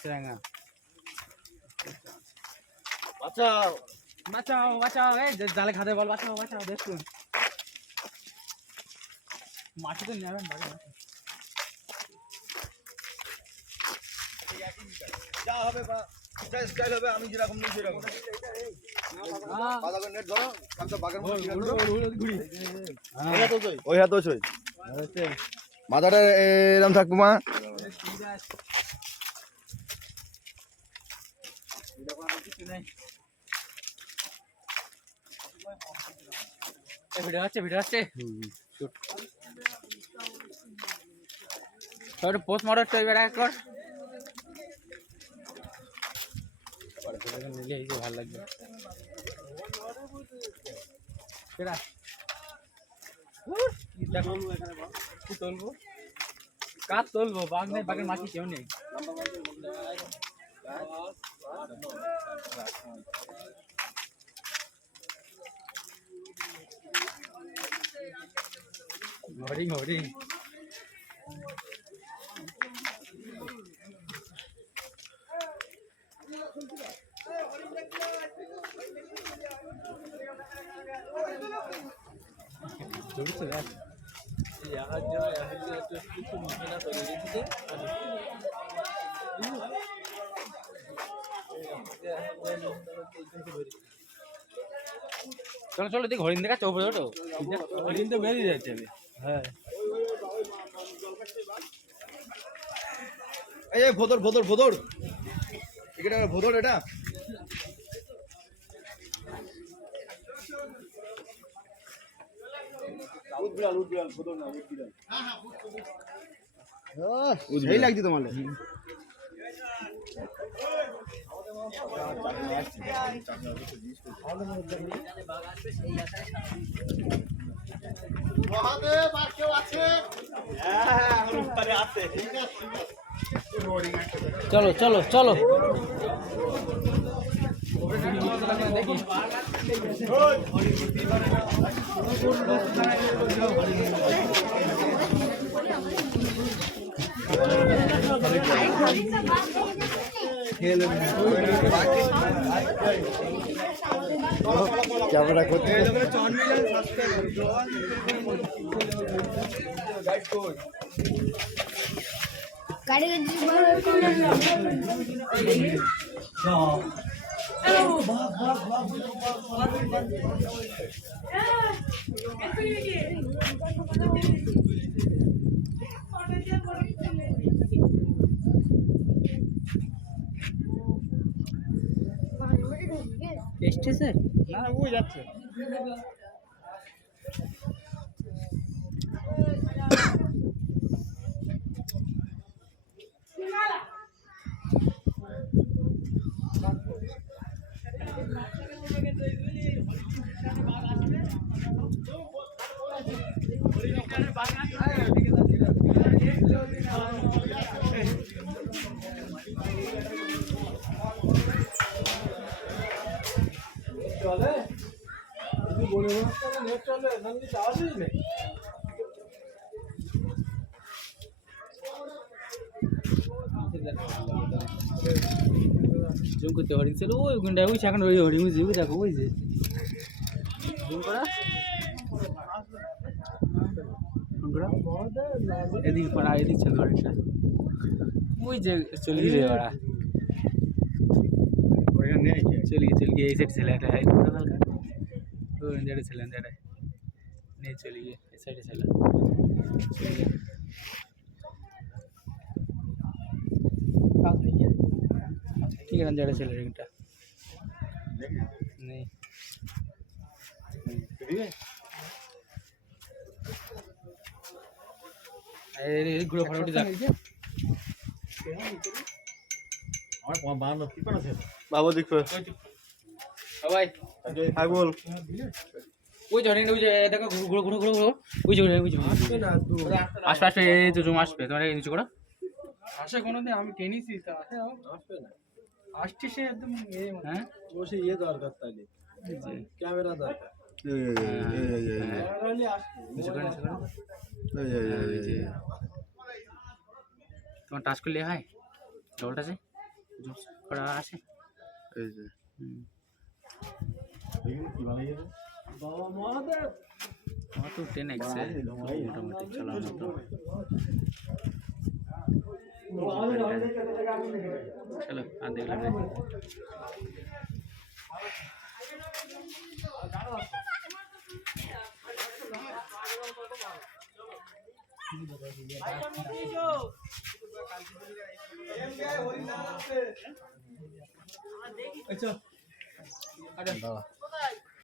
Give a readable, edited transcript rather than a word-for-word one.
মাছরাঙা। বাঁচাও বাঁচাও বাঁচাও, এই জালে খাতে বল, বাঁচাও বাঁচাও, দেখুন মাটি তো নেবেন বাড়ি। যা হবে বা যা স্টাইল হবে আমি যেরকম নিই সেরকম। বাজার নেট ধরো আমি তো বাগের মতো ঘুরি। ওই হাত ওই মাথাটা এরকম থাকবো মা। ভিডিও হচ্ছে, ভিডিও হচ্ছে, পোস্ট মডার তো এবার এক কর নিলে এই যে ভালো লাগবে। কি তুলবো, কাজ তুলবো, বাঘ নেই, বাঘের মাছি কেউ নেই। হরিং হরিং চলো চলো, দেখ হরিণ দেখা চৌপড়ে ওঠো, হরিণ তো বেরিয়ে যাচ্ছে। হ্যাঁ এই ভোদর ভোদর ভোদর, এটা ভোদর, এটা উদবিড়াল উদবিড়াল ভোদর না উদবিড়াল। সেই লাগছে তোমার। মহাদেব আর কেউ আছে? হ্যাঁ উপরে আছে। চলো চলো চলো, ক্যামেরা করতে এসছে না ও যাচ্ছে। চলে বলে নেট চলে নন্দী চাওয়াই নেই। জুম করতে হরিণ ছিল ওই গুন্ডা, ওই এখন ওই হরিণ বুঝি দেখো, ওই যে জুম করা এদিকে পড়া, এদিক ছিল হরিণটা, ওই যে চলে গেলে ওরা চলে গিয়ে এই সাইড ছেলে একটা ওই জায়গায় ছিলেন জায়গায় নিয়ে চলে গিয়ে এই সাইডে ছিল ঠিক আছে জায়গায় ছিল রিংটা নেই। ঘুরে ফটোটি যাক বাবা দেখো সবাই হাই বল। ওই জন্য ওই যে দেখো ঘুরো ঘুরো ঘুরো ঘুরো, ওই যে ওই যে আসবে না, আসবে আসবে, এই তো জুম আসবে, তোমার নিচে করো আসে কোনোদিন আমি টেনিসই তা আসবে না, আসছে সে একদম হ্যাঁ বসে ইয়ে দরকার তাহলে ক্যামেরা দরকার। তোমার টাচ করলে হয় জলটা আছে করা আছে এই যে আমার তো 10x মোটামুটি চালানো তো চলো আর দেখলাম দাঁড়া